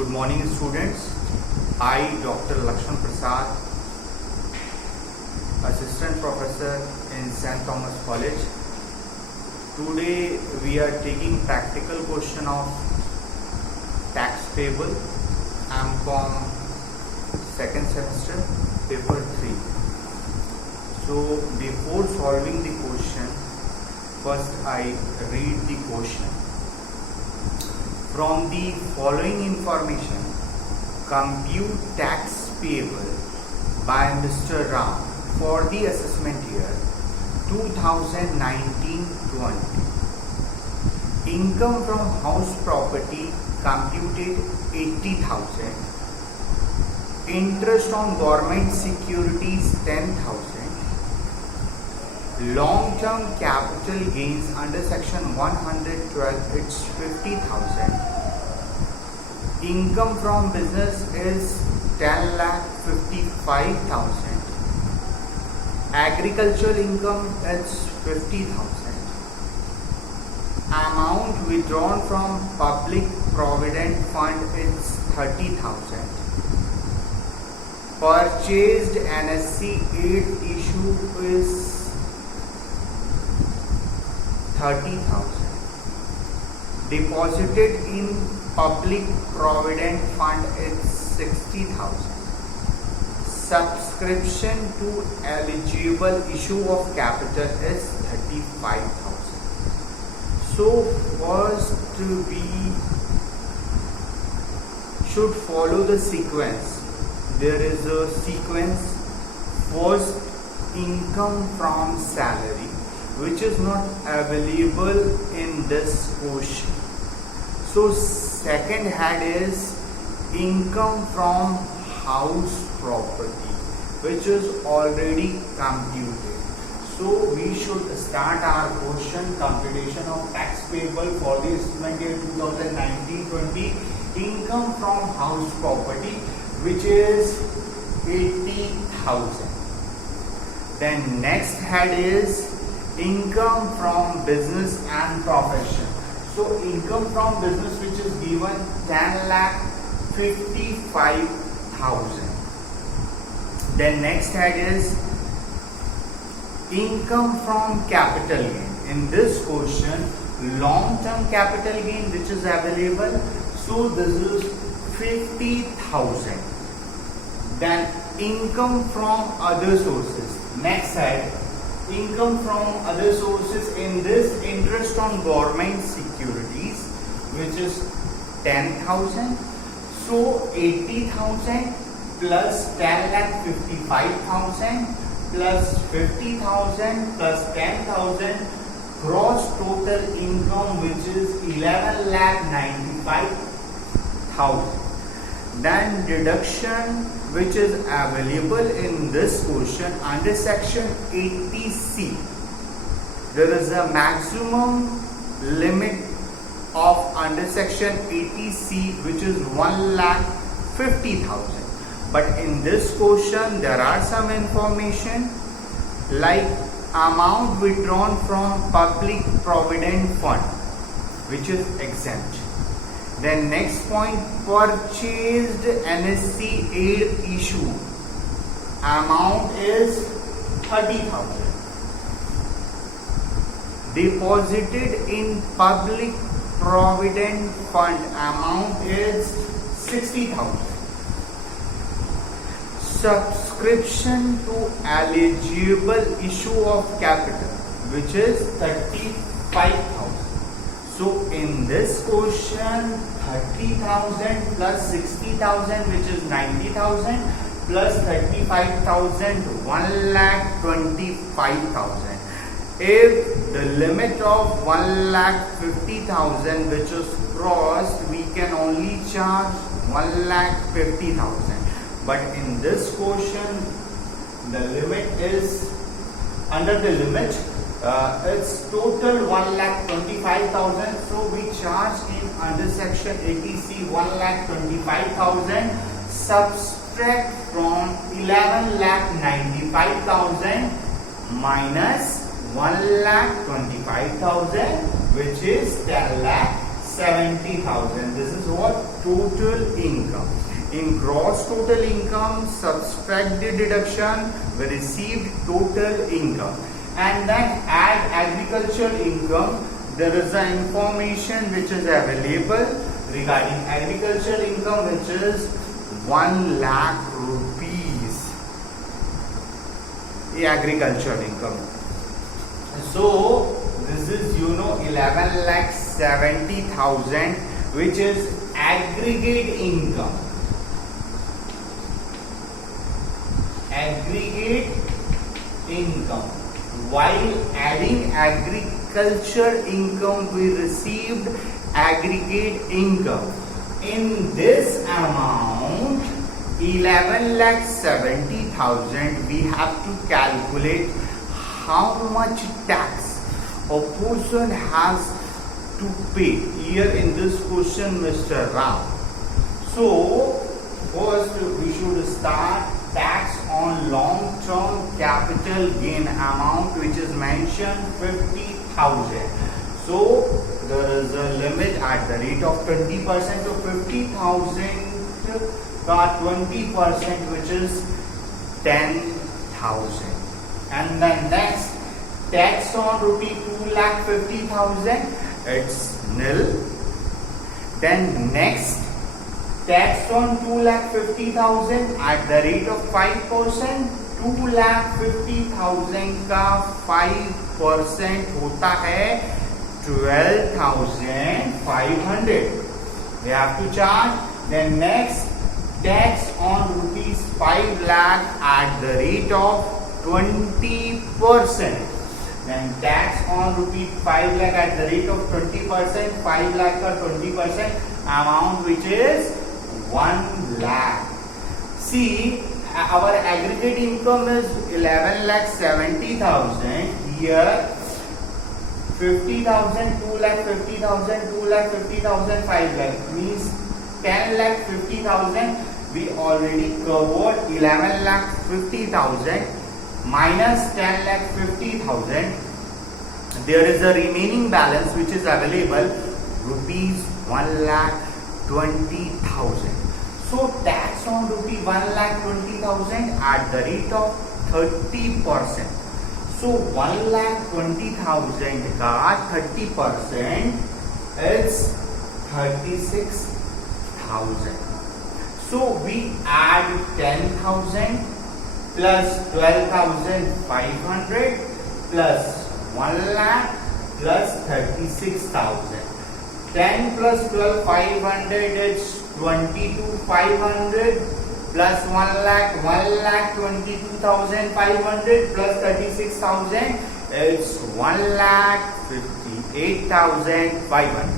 Good morning, students. I, Dr. Lakshman Prasad, Assistant Professor in St. Thomas College. Today we are taking practical question of tax payable, AMCOM second semester, paper 3. So before solving the question, first I read the question. From the following information, compute tax payable by Mr. Ram for the assessment year 2019-20. Income from house property computed 80,000. Interest on government securities 10,000. Long-term capital gains under section 112, it's 50,000. Income from business is 10,55,000. Agricultural income is 50,000. Amount withdrawn from public provident fund is 30,000. Purchased NSC 8 issue is 30,000. Deposited in public provident fund is 60,000. Subscription to eligible issue of capital is 35,000. So first we should follow the sequence. There is a sequence. First, income from salary, which is not available in this question. So second head is income from house property, which is already computed. So we should start our question computation of tax payable for the assessment year 2019-20. Income from house property, which is 80,000. Then next head is income from business and profession. So income from business, which is given 10,55,000. Then next head is income from capital gain. In this question, long-term capital gain which is available. So this is 50,000. Then income from other sources. Next head, income from other sources. In this, interest on government securities, which is 10,000. So 80,000 plus 10,55,000 plus 50,000 plus 10,000, gross total income, which is 11,95,000. Then deduction, which is available in this question under section 80C. There is a maximum limit of under section 80C, which is 1,50,000. But in this question, there are some information like amount withdrawn from public provident fund, which is exempt. Then next point, purchased NSC 8 issue, amount is 30,000. Deposited in public provident fund, amount is 60,000. Subscription to eligible issue of capital, which is 35,000. So in this question, 30,000 plus 60,000, which is 90,000, plus 35,000, 1,25,000. If the limit of 1,50,000 which is crossed, we can only charge 1,50,000. But in this question, the limit is under the limit. It's total 1,25,000. So we charge in under section 80C 1,25,000. Subtract from 11,95,000 minus 1,25,000, which is 10,70,000. This is what total income. In gross total income, subtract the deduction, we received total income. And then add agricultural income. There is the information which is available regarding agricultural income, which is 1 lakh rupees. The agricultural income. So this is 11,70,000, which is aggregate income. Aggregate income. While adding agriculture income, we received aggregate income. In this amount, 11,70,000, we have to calculate how much tax a person has to pay. Here in this question, Mr. Ram. So, first we should start tax on long-term capital gain amount, which is mentioned 50,000. So, there is a limit at the rate of 20%. So, 50,000 got 20%, which is 10,000. And then next, tax on rupee 2,50,000, it's nil. Then next, tax on 2,50,000 at the rate of 5%. 2,50,000 का 5% होता है 12,500. We have to charge. Then next, tax on rupees 5 lakh at the rate of 20%. Then tax on rupee 5 lakh at the rate of 20%. 5 lakh का 20% amount, which is 1 lakh. See, our aggregate income is 11,70,000. Here 50,000, 2,50,000, 2,50,000, 5 lakh means 10,50,000. We already covered 11,50,000 minus 10,50,000. There is a remaining balance which is available, rupees 1,20,000. So tax on rupee 1,20,000 at the rate of 30%. So 1,20,000 का 30% is 36,000. So we add 10,000 plus 12,500 plus 1 lakh plus 36,000. 10 plus 12,500 is 22,500 plus 1 lakh 22,500 plus 36,000 is 1,58,500.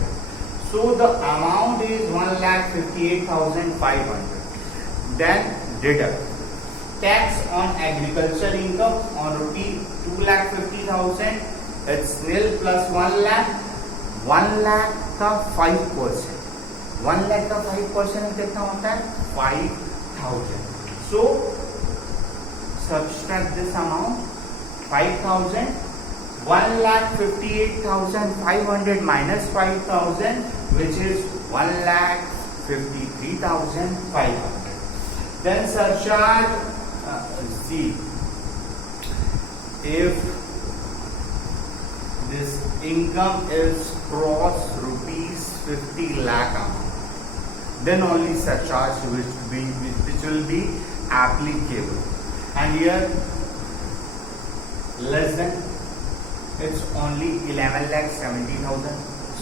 So the amount is 1,58,500. Then deduct. Tax on agriculture income on rupee 2,50,000, it's nil plus 1 lakh. 1 lakh का 5%. 1 lakh का 5% कितना होता है? 5,000. So subtract this amount. 5,000. 1,58,500 minus 5,000, which is 1,53,500. Then surcharge. See, if this income is cross rupees 50 lakh amount, then only surcharge which will be applicable. And here less than, it's only 11,70,000.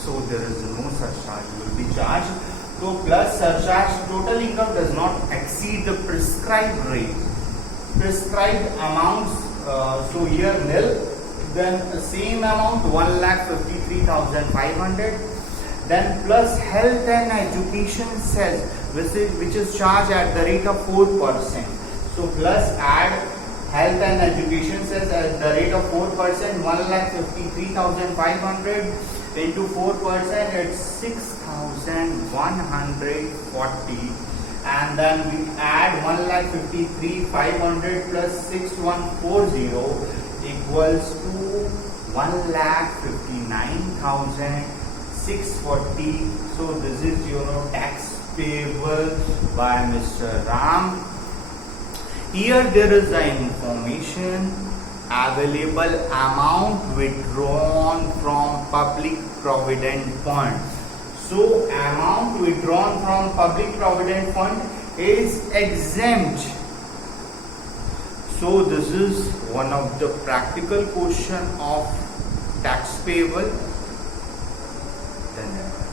So there is no surcharge will be charged. So plus surcharge, total income does not exceed the prescribed rate. Prescribed amounts, so here nil. Then same amount 1,53,500. Then plus health and education cess, which is charged at the rate of 4%. So plus add health and education cess at the rate of 4%. 1,53,500 into 4%, it's 6,140. And then we add 1,53,500 plus 6,140 equals to 1,59,640. So this is tax payable by Mr. Ram. Here there is the information available amount withdrawn from public provident fund. So amount withdrawn from public provident fund is exempt. So this is one of the practical question of tax payable. Dhanyawad.